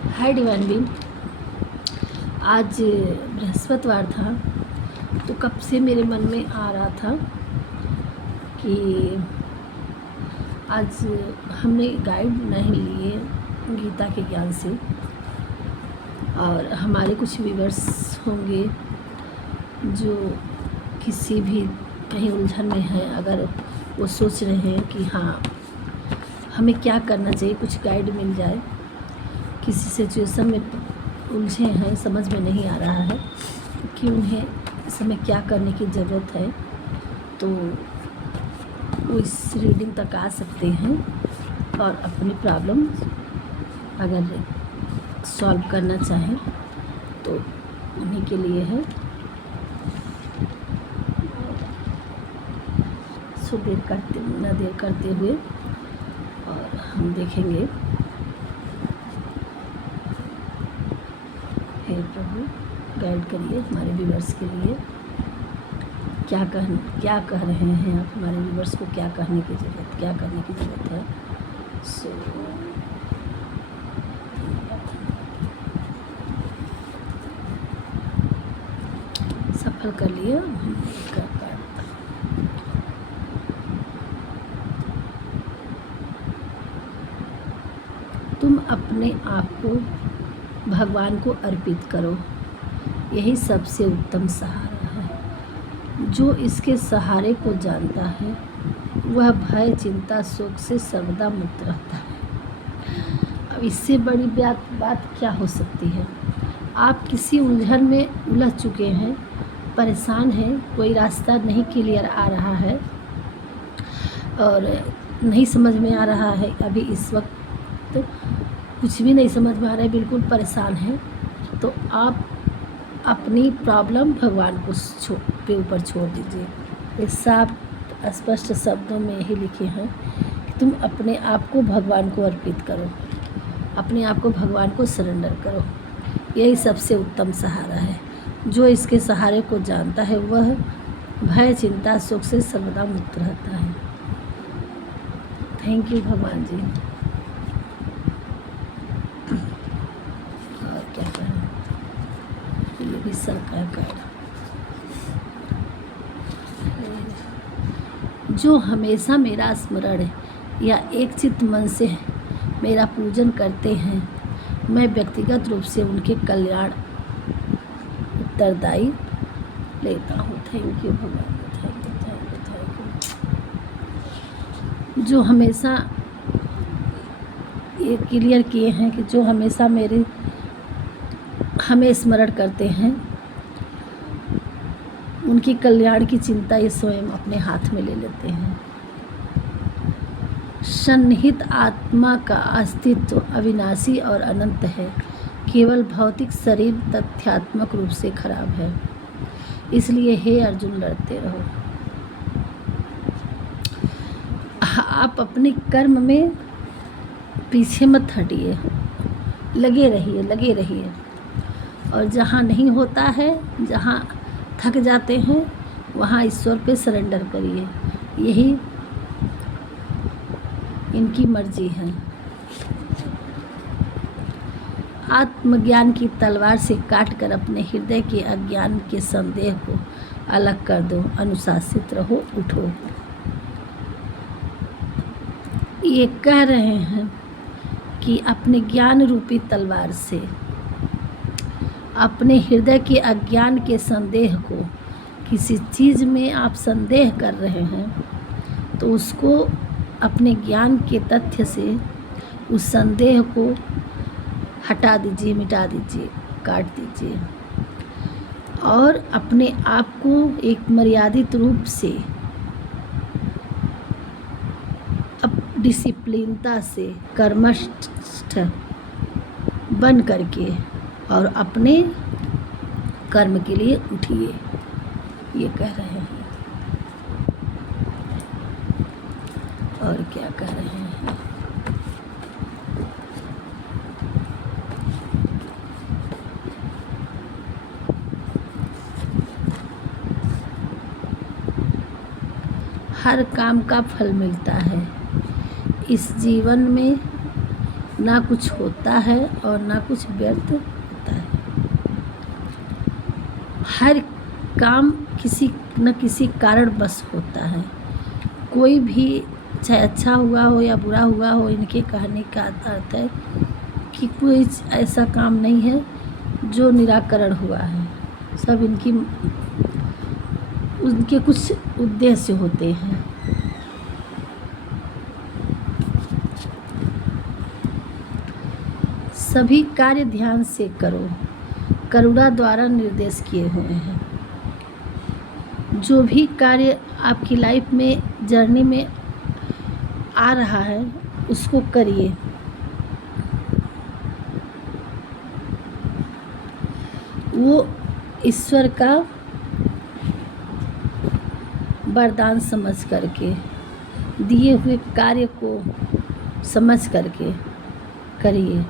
हाय divine beam. आज बृहस्पतिवार था तो कब से मेरे मन में आ रहा था कि आज हमने गाइड नहीं लिए गीता के ज्ञान से, और हमारे कुछ व्यूअर्स होंगे जो किसी भी कहीं उलझन में हैं। अगर वो सोच रहे हैं कि हाँ हमें क्या करना चाहिए, कुछ गाइड मिल जाए, किसी सिचुएशन में उलझे हैं, समझ में नहीं आ रहा है कि उन्हें इस समय क्या करने की ज़रूरत है, तो वो इस रीडिंग तक आ सकते हैं और अपनी प्रॉब्लम अगर सॉल्व करना चाहें तो उन्हीं के लिए है। सो देर करते हुए और हम देखेंगे। हे प्रभु, गाइड करिए हमारे व्यूअर्स के लिए, क्या कह रहे हैं आप हमारे व्यूअर्स को, क्या करने की ज़रूरत है। सो सफल कर लिए तुम अपने आप को भगवान को अर्पित करो, यही सबसे उत्तम सहारा है। जो इसके सहारे को जानता है वह भय, चिंता, शोक से सर्वदा मुक्त रहता है। अब इससे बड़ी बात क्या हो सकती है। आप किसी उलझन में उलझ चुके हैं, परेशान हैं, कोई रास्ता नहीं क्लियर आ रहा है और नहीं समझ में आ रहा है, अभी इस वक्त कुछ भी नहीं समझ में आ रहा है, बिल्कुल परेशान हैं, तो आप अपनी प्रॉब्लम भगवान के ऊपर छोड़ दीजिए। ये साफ स्पष्ट शब्दों में यही लिखे हैं कि तुम अपने आप को भगवान को अर्पित करो, अपने आप को भगवान को सरेंडर करो, यही सबसे उत्तम सहारा है। जो इसके सहारे को जानता है वह भय, चिंता, शोक से सर्वदा मुक्त रहता है। थैंक यू भगवान जी। और क्या करें, ये भी सरकार का जो हमेशा मेरा स्मरण या एक चित्त मन से मेरा पूजन करते हैं, मैं व्यक्तिगत रूप से उनके कल्याण उत्तरदायी लेता हूँ। थैंक यू भगवान, थैंक यू। जो हमेशा ये क्लियर किए हैं कि जो हमेशा हमें स्मरण करते हैं, उनकी कल्याण की चिंता ये स्वयं अपने हाथ में ले लेते हैं। सन्निहित आत्मा का अस्तित्व अविनाशी और अनंत है, केवल भौतिक शरीर तथ्यात्मक रूप से खराब है। इसलिए हे अर्जुन, लड़ते रहो। आप अपने कर्म में पीछे मत हटिए, लगे रहिए और जहाँ नहीं होता है, जहाँ थक जाते हैं, वहाँ ईश्वर पे सरेंडर करिए, यही इनकी मर्जी है। आत्मज्ञान की तलवार से काटकर अपने हृदय के अज्ञान के संदेह को अलग कर दो, अनुशासित रहो, उठो। ये कह रहे हैं कि अपने ज्ञान रूपी तलवार से अपने हृदय के अज्ञान के संदेह को, किसी चीज़ में आप संदेह कर रहे हैं तो उसको अपने ज्ञान के तथ्य से उस संदेह को हटा दीजिए, मिटा दीजिए, काट दीजिए और अपने आप को एक मर्यादित रूप से डिसिप्लिनता से कर्मस्थ बन करके और अपने कर्म के लिए उठिए, ये कह रहे हैं। और क्या कह रहे हैं, हर काम का फल मिलता है। इस जीवन में ना कुछ होता है और ना कुछ व्यर्थ होता है। हर काम किसी न किसी कारण बस होता है। कोई भी चाहे अच्छा हुआ हो या बुरा हुआ हो, इनके कहने का अर्थ है कि कोई ऐसा काम नहीं है जो निराकरण हुआ है। सब उनके कुछ उद्देश्य होते हैं। सभी कार्य ध्यान से करो, करुणा द्वारा निर्देश किए हुए हैं। जो भी कार्य आपकी लाइफ में जर्नी में आ रहा है उसको करिए। वो ईश्वर का वरदान समझ करके, दिए हुए कार्य को समझ करके करिए।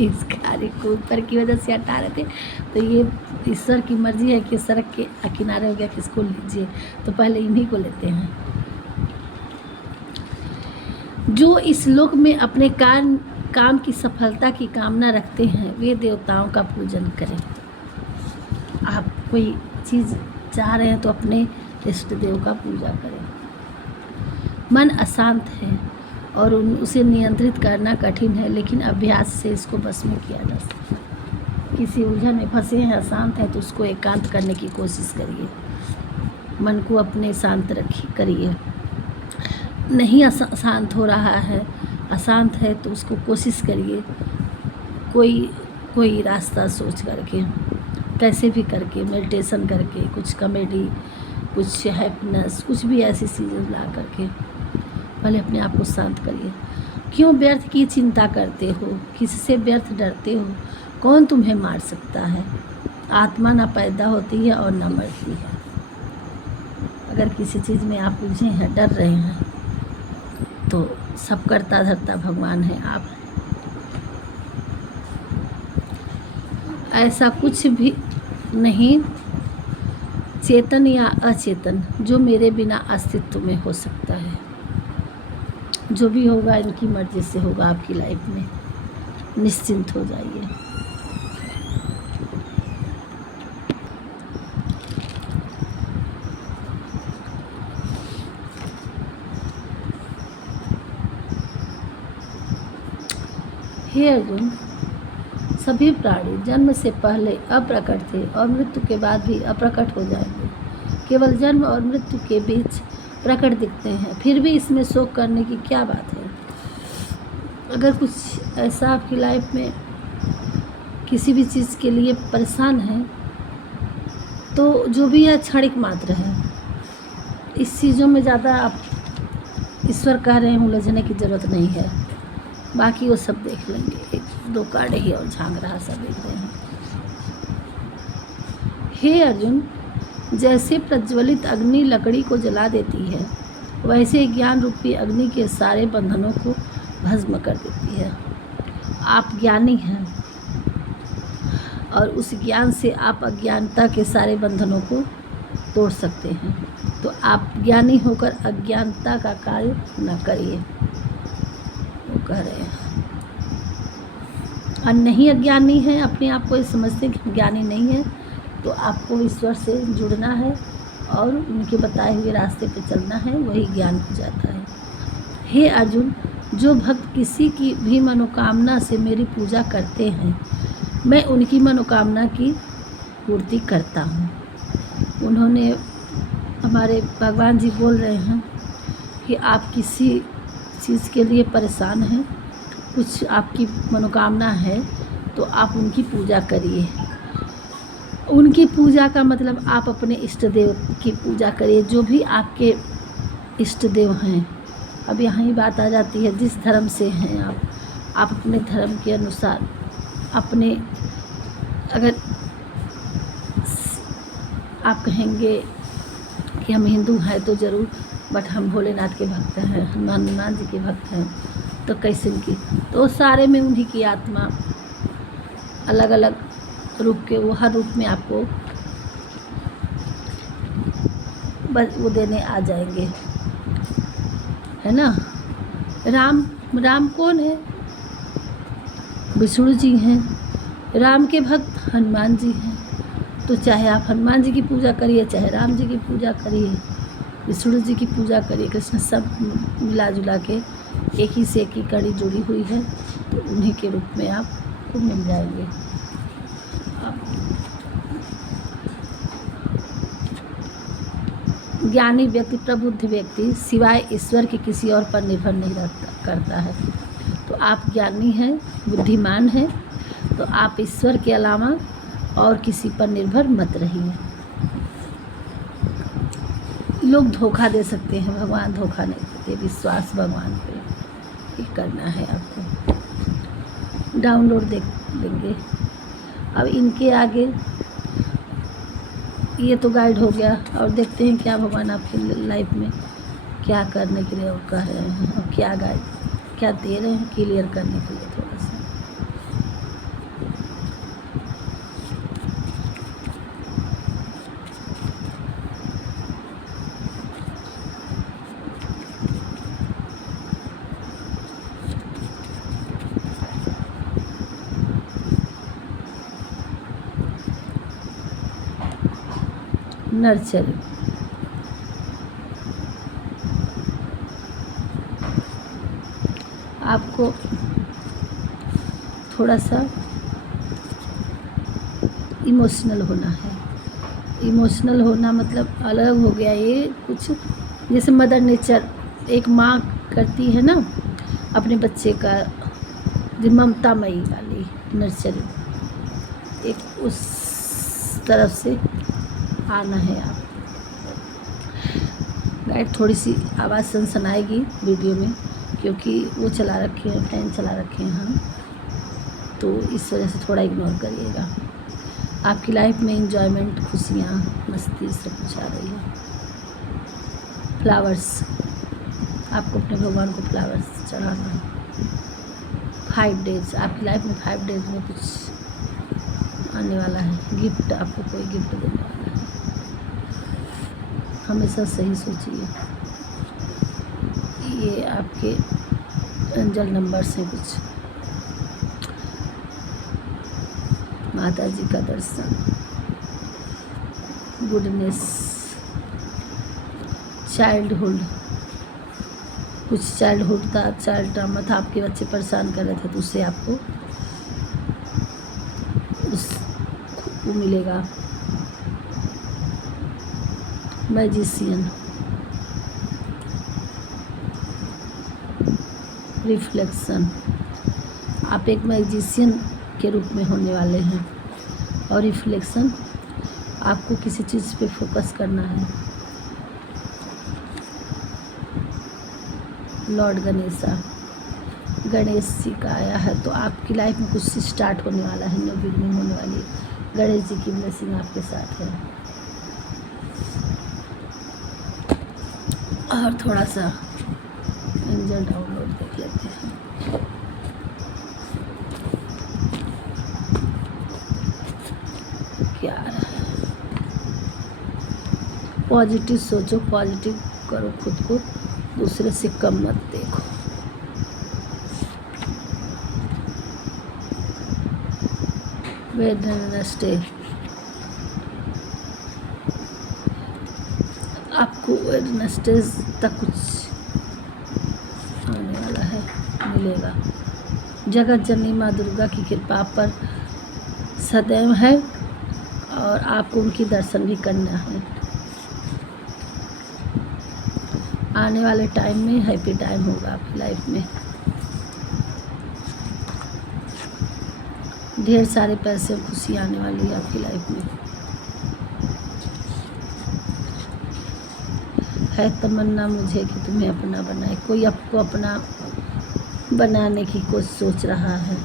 इस कार्य को ऊपर की वजह से हटा रहे थे, तो ये ईश्वर की मर्जी है कि सड़क के किनारे हो गया, किसको लीजिए, तो पहले इन्हीं को लेते हैं। जो इस लोक में अपने काम की सफलता की कामना रखते हैं वे देवताओं का पूजन करें। आप कोई चीज़ चाह रहे हैं तो अपने इष्ट देव का पूजा करें। मन अशांत है और उसे नियंत्रित करना कठिन है, लेकिन अभ्यास से इसको बस में किया जा सकता है। किसी उलझन में फंसे हैं, अशांत है, तो उसको एकांत करने की कोशिश करिए। मन को अपने शांत करिए। नहीं शांत हो रहा है, अशांत है, तो उसको कोशिश करिए कोई रास्ता सोच करके, कैसे भी करके, मेडिटेशन करके, कुछ कॉमेडी, कुछ हैप्पीनेस, कुछ भी ऐसी चीज़ें ला करके पहले अपने आप को शांत करिए। क्यों व्यर्थ की चिंता करते हो? किससे व्यर्थ डरते हो? कौन तुम्हें मार सकता है? आत्मा ना पैदा होती है और ना मरती है। अगर किसी चीज़ में आप उलझे हैं, डर रहे हैं, तो सब करता धरता भगवान है। आप ऐसा कुछ भी नहीं, चेतन या अचेतन, जो मेरे बिना अस्तित्व में हो सकता है। जो भी होगा इनकी मर्जी से होगा आपकी लाइफ में। निश्चिंत हो जाइए। हे अर्जुन, सभी प्राणी जन्म से पहले अप्रकट थे और मृत्यु के बाद भी अप्रकट हो जाएंगे। केवल जन्म और मृत्यु के बीच प्रकट दिखते हैं, फिर भी इसमें शोक करने की क्या बात है? अगर कुछ ऐसा आपकी लाइफ में किसी भी चीज़ के लिए परेशान है, तो जो भी है क्षणिक मात्र है। इस चीज़ों में ज़्यादा आप ईश्वर कह रहे हैं उलझने की ज़रूरत नहीं है। बाकी वो सब देख लेंगे। एक दो काढ़े ही और झांक रहा सब देख रहे हैं। हे अर्जुन, जैसे प्रज्वलित अग्नि लकड़ी को जला देती है, वैसे ज्ञान रूपी अग्नि के सारे बंधनों को भस्म कर देती है। आप ज्ञानी हैं और उस ज्ञान से आप अज्ञानता के सारे बंधनों को तोड़ सकते हैं। तो आप ज्ञानी होकर अज्ञानता का कार्य न करिए, वो कह रहे हैं। और नहीं अज्ञानी है, अपने आप को समझते कि ज्ञानी नहीं है, तो आपको ईश्वर से जुड़ना है और उनके बताए हुए रास्ते पे चलना है, वही ज्ञान हो जाता है। हे अर्जुन, जो भक्त किसी की भी मनोकामना से मेरी पूजा करते हैं, मैं उनकी मनोकामना की पूर्ति करता हूँ। उन्होंने, हमारे भगवान जी बोल रहे हैं कि आप किसी चीज़ के लिए परेशान हैं, कुछ आपकी मनोकामना है, तो आप उनकी पूजा करिए। उनकी पूजा का मतलब आप अपने इष्ट देव की पूजा करिए, जो भी आपके इष्ट देव हैं। अब यहाँ ही बात आ जाती है, जिस धर्म से हैं आप अपने धर्म के अनुसार अपने, अगर आप कहेंगे कि हम हिंदू हैं तो ज़रूर, बट हम भोलेनाथ के भक्त हैं, हनुमान जी के भक्त हैं, तो कैसे की, तो सारे में उन्हीं की आत्मा अलग अलग रूप के, वो हर रूप में आपको वो देने आ जाएंगे, है ना। राम राम कौन है? विष्णु जी हैं। राम के भक्त हनुमान जी हैं। तो चाहे आप हनुमान जी की पूजा करिए, चाहे राम जी की पूजा करिए, विष्णु जी की पूजा करिए, कृष्ण, सब मिला जुला के एक ही से एक ही कड़ी जुड़ी हुई है, तो उन्हीं के रूप में आपको मिल जाएंगे। ज्ञानी व्यक्ति, प्रबुद्ध व्यक्ति सिवाय ईश्वर के किसी और पर निर्भर नहीं करता है। तो आप ज्ञानी हैं, बुद्धिमान हैं, तो आप ईश्वर के अलावा और किसी पर निर्भर मत रहिए। लोग धोखा दे सकते हैं, भगवान धोखा नहीं देते। विश्वास भगवान पे ही करना है आपको। डाउनलोड देख लेंगे। अब इनके आगे ये तो गाइड हो गया, और देखते हैं क्या भगवान आपकी लाइफ में क्या करने के लिए और कह रहे हैं, और क्या गाइड क्या दे रहे हैं क्लियर करने के लिए थोड़ा सा। नर्सरी, आपको थोड़ा सा इमोशनल होना है। इमोशनल होना मतलब अलग हो गया ये कुछ, जैसे मदर नेचर एक माँ करती है ना अपने बच्चे का, जो ममतामयी वाली नर्सरी, एक उस तरफ से आना है आप। गाइड थोड़ी सी आवाज़ सनसनाएगी वीडियो में, क्योंकि वो चला रखे हैं, फैन चला रखे हैं हम, तो इस वजह से थोड़ा इग्नोर करिएगा। आपकी लाइफ में इंजॉयमेंट, खुशियाँ, मस्ती सब कुछ आ रही है। फ्लावर्स, आपको अपने भगवान को फ्लावर्स चढ़ाना है। 5 डेज, आपकी लाइफ में 5 डेज में कुछ आने वाला है। गिफ्ट, आपको कोई गिफ्ट देने वाला है। हमेशा सही सोचिए। ये आपके एंजल नंबर्स हैं कुछ। माता जी का दर्शन, गुडनेस, चाइल्डहुड, कुछ चाइल्डहुड था, चाइल्ड ड्रामा था, आपके बच्चे परेशान कर रहे थे, तो उससे आपको उसको मिलेगा। मैजिशियन, रिफ्लेक्शन, आप एक मैजिशियन के रूप में होने वाले हैं। और रिफ्लेक्शन, आपको किसी चीज़ पे फोकस करना है। लॉर्ड गणेशा, गणेश जी का आया है, तो आपकी लाइफ में कुछ स्टार्ट होने वाला है, न्यू बिगनिंग होने वाली है। गणेश जी की ब्लेसिंग आपके साथ है। और थोड़ा सा एंजल डाउनलोड देख लेते हैं। क्या पॉजिटिव सोचो, पॉजिटिव करो खुद को, दूसरे से कम मत देखो। वेडनेसडे, आपको वेडनेसडे तक कुछ आने वाला है, मिलेगा। जगत जननी माँ दुर्गा की कृपा पर सदैव है, और आपको उनकी दर्शन भी करना है। आने वाले टाइम में हैप्पी टाइम होगा आपकी लाइफ में। ढेर सारे पैसे और खुशी आने वाली है आपकी लाइफ में। है तमन्ना मुझे कि तुम्हें अपना बनाए, कोई आपको अपना बनाने की कोशिश सोच रहा है।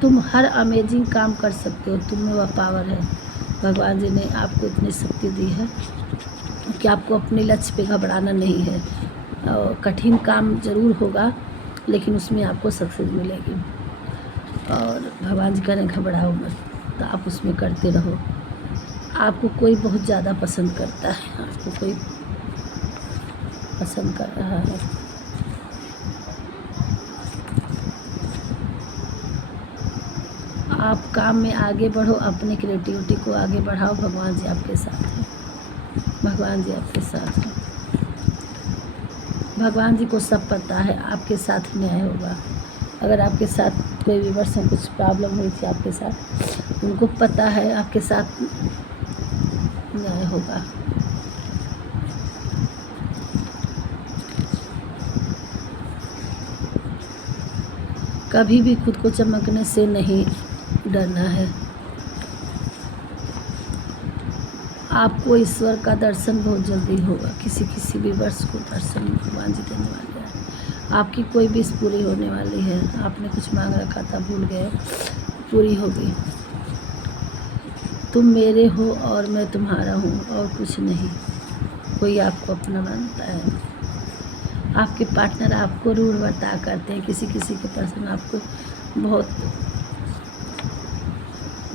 तुम हर अमेजिंग काम कर सकते हो, तुम में वह पावर है। भगवान जी ने आपको इतनी शक्ति दी है कि आपको अपने लक्ष्य पे घबराना नहीं है। और कठिन काम ज़रूर होगा, लेकिन उसमें आपको सक्सेस मिलेगी। और भगवान जी कह रहे हैं घबराओ मत, तो आप उसमें करते रहो। आपको कोई बहुत ज़्यादा पसंद करता है, आपको कोई पसंद कर रहा है। आप काम में आगे बढ़ो, अपनी क्रिएटिविटी को आगे बढ़ाओ, भगवान जी आपके साथ हैं, भगवान जी आपके साथ हैं। भगवान जी को सब पता है, आपके साथ न्याय होगा। अगर आपके साथ कोई विवर्स में कुछ प्रॉब्लम हुई थी आपके साथ, उनको पता है आपके साथ न्याय होगा। कभी भी खुद को चमकने से नहीं डरना है। आपको ईश्वर का दर्शन बहुत जल्दी होगा। किसी किसी भी वर्ष को दर्शन भगवान जी देने वाले हैं। आपकी कोई विश पूरी होने वाली है। आपने कुछ मांग रखा था, भूल गए, पूरी होगी। तुम मेरे हो और मैं तुम्हारा हूँ, और कुछ नहीं। कोई आपको अपना मानता है। आपके पार्टनर आपको रूढ़ वर्ताव करते हैं। किसी किसी के पर्सन आपको बहुत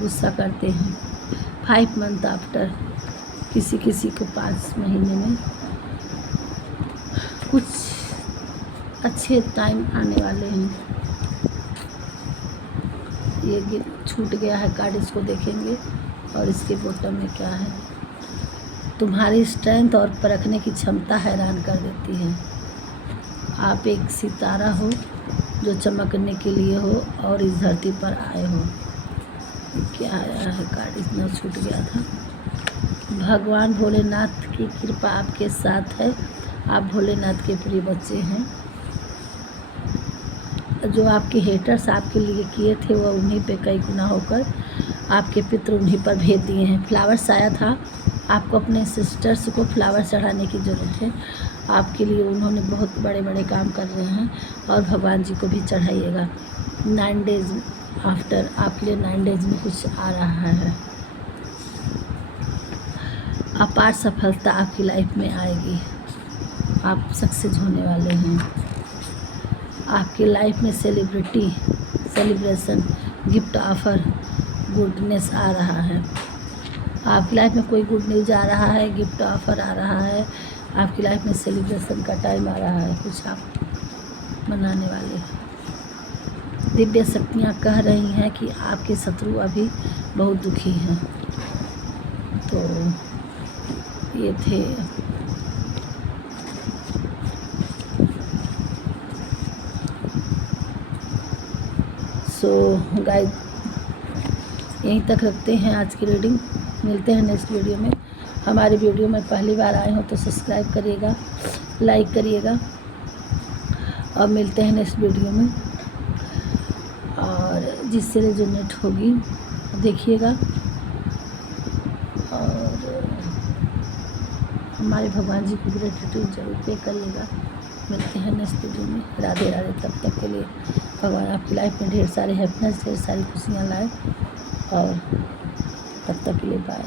गुस्सा करते हैं। 5 मंथ आफ्टर, किसी किसी को 5 महीने में कुछ अच्छे टाइम आने वाले हैं। ये छूट गया है कार्ड, इसको देखेंगे और इसके बॉटम में क्या है। तुम्हारी स्ट्रेंथ और परखने की क्षमता हैरान कर देती है। आप एक सितारा हो जो चमकने के लिए हो और इस धरती पर आए हो। क्या आया है कार्ड, इतना छूट गया था। भगवान भोलेनाथ की कृपा आपके साथ है। आप भोलेनाथ के प्रिय बच्चे हैं। जो आपके हेटर्स आपके लिए किए थे वह उन्हीं पे कई गुना होकर आपके पितृ उन्हीं पर भेज दिए हैं। फ्लावर्स आया था, आपको अपने सिस्टर्स को फ्लावर चढ़ाने की ज़रूरत है। आपके लिए उन्होंने बहुत बड़े बड़े काम कर रहे हैं और भगवान जी को भी चढ़ाइएगा। 9 डेज आफ्टर आपके लिए 9 डेज में कुछ आ रहा है। अपार सफलता आपकी लाइफ में आएगी। आप सक्सेस होने वाले हैं। आपकी लाइफ में सेलिब्रेशन, गिफ्ट ऑफर, गुडनेस आ रहा है। आपकी लाइफ में कोई गुड न्यूज आ रहा है, गिफ्ट ऑफर आ रहा है। आपकी लाइफ में सेलिब्रेशन का टाइम आ रहा है। कुछ आप मनाने वाले हैं। दिव्य शक्तियाँ कह रही हैं कि आपके शत्रु अभी बहुत दुखी हैं। तो ये थे गाइस, यहीं तक रखते हैं आज की रीडिंग। मिलते हैं नेक्स्ट वीडियो में। हमारी वीडियो में पहली बार आए हो तो सब्सक्राइब करिएगा, लाइक करिएगा, और मिलते हैं नेक्स्ट वीडियो में। और जिससे रेजोनेट होगी देखिएगा, और हमारे भगवान जी को ग्रेटिट्यूड जरूर पे करिएगा। मिलते हैं नेक्स्ट वीडियो में। राधे राधे। तब तक के लिए भगवान आपकी लाइफ में ढेर सारे हैप्पीनेस, ढेर सारी खुशियाँ लाए, और तब तक के लिए बाय।